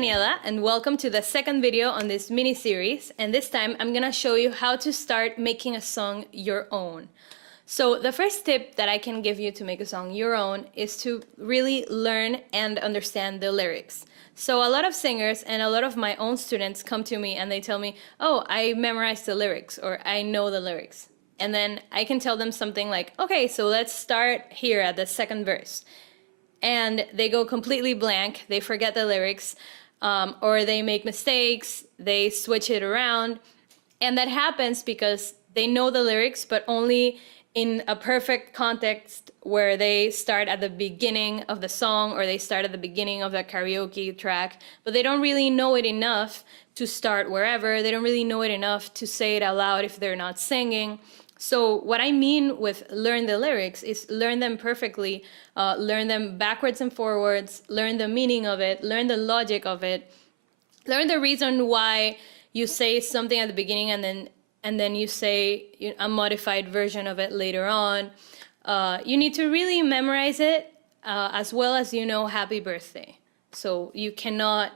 Daniela, and welcome to the second video on this mini-series. And this time I'm gonna show you how to start making a song your own. So the first tip that I can give you to make a song your own is to really learn and understand the lyrics. So a lot of singers and a lot of my own students come to me and they tell me, oh, I memorized the lyrics or I know the lyrics. And then I can tell them something like, okay, so let's start here at the second verse. And they go completely blank, they forget the lyrics, or they make mistakes, they switch it around. And that happens because they know the lyrics, but only in a perfect context where they start at the beginning of the song or they start at the beginning of the karaoke track, but they don't really know it enough to start wherever. They don't really know it enough to say it out loud if they're not singing. So what I mean with learn the lyrics is learn them perfectly, learn them backwards and forwards, learn the meaning of it, learn the logic of it, learn the reason why you say something at the beginning and then you say a modified version of it later on. You need to really memorize it as well as you know happy birthday. So you cannot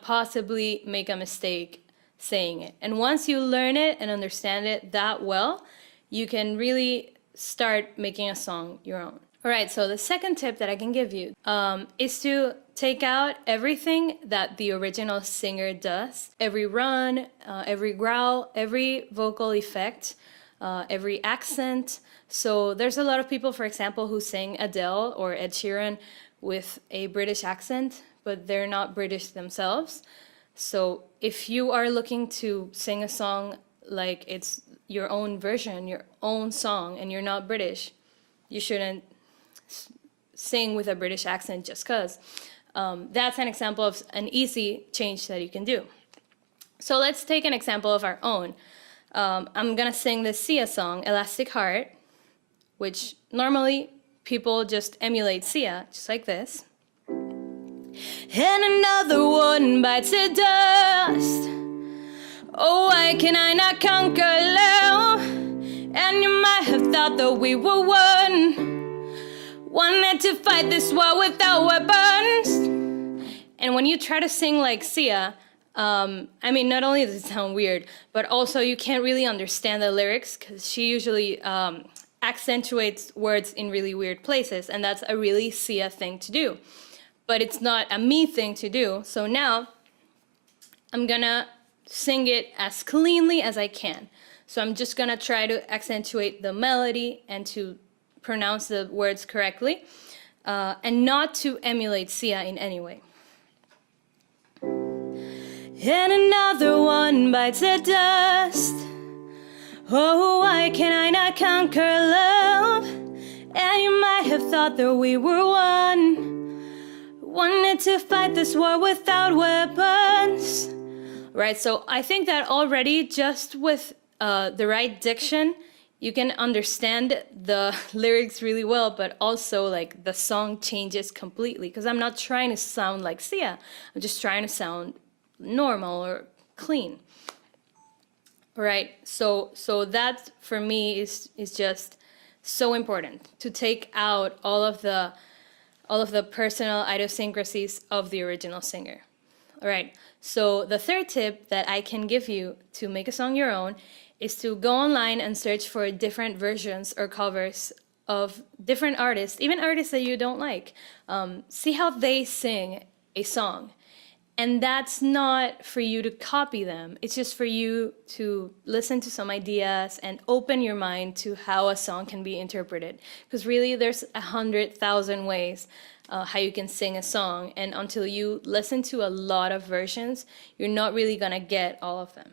possibly make a mistake saying it. And once you learn it and understand it that well, you can really start making a song your own. All right, so the second tip that I can give you is to take out everything that the original singer does. Every run, every growl, every vocal effect, every accent. So there's a lot of people, for example, who sing Adele or Ed Sheeran with a British accent, but they're not British themselves. So if you are looking to sing a song like it's your own version, your own song, and you're not British, you shouldn't sing with a British accent just because. That's an example of an easy change that you can do. So let's take an example of our own. I'm gonna sing the Sia song, Elastic Heart, which normally people just emulate Sia, just like this. And another one bites the dust. Oh, why can I not conquer love? And you might have thought that we were one. Wanted to fight this war without weapons. And when you try to sing like Sia, I mean, not only does it sound weird, but also you can't really understand the lyrics because she usually accentuates words in really weird places, and that's a really Sia thing to do. But it's not a me thing to do. So now I'm gonna sing it as cleanly as I can. So I'm just gonna try to accentuate the melody and to pronounce the words correctly, and not to emulate Sia in any way. And another one bites the dust. Oh, why can I not conquer love? And you might have thought that we were one. Wanted to fight this war without weapons. Right, so I think that already just with the right diction, you can understand the lyrics really well, but also like the song changes completely because I'm not trying to sound like Sia. I'm just trying to sound normal or clean. Right, so that for me is just so important to take out all of the personal idiosyncrasies of the original singer. All right, so the third tip that I can give you to make a song your own is to go online and search for different versions or covers of different artists, even artists that you don't like. See how they sing a song. And that's not for you to copy them. It's just for you to listen to some ideas and open your mind to how a song can be interpreted. Because really there's 100,000 ways how you can sing a song. And until you listen to a lot of versions, you're not really gonna get all of them.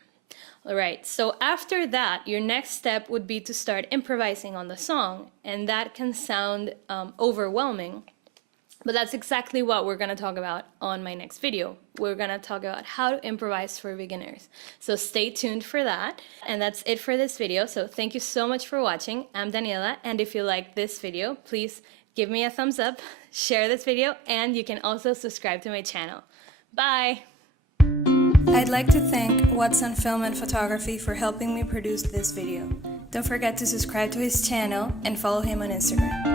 All right, so after that, your next step would be to start improvising on the song. And that can sound overwhelming. But that's exactly what we're gonna talk about on my next video. We're gonna talk about how to improvise for beginners. So stay tuned for that. And that's it for this video. So thank you so much for watching. I'm Daniela, and if you like this video, please give me a thumbs up, share this video, and you can also subscribe to my channel. Bye! I'd like to thank Watson Film and Photography for helping me produce this video. Don't forget to subscribe to his channel and follow him on Instagram.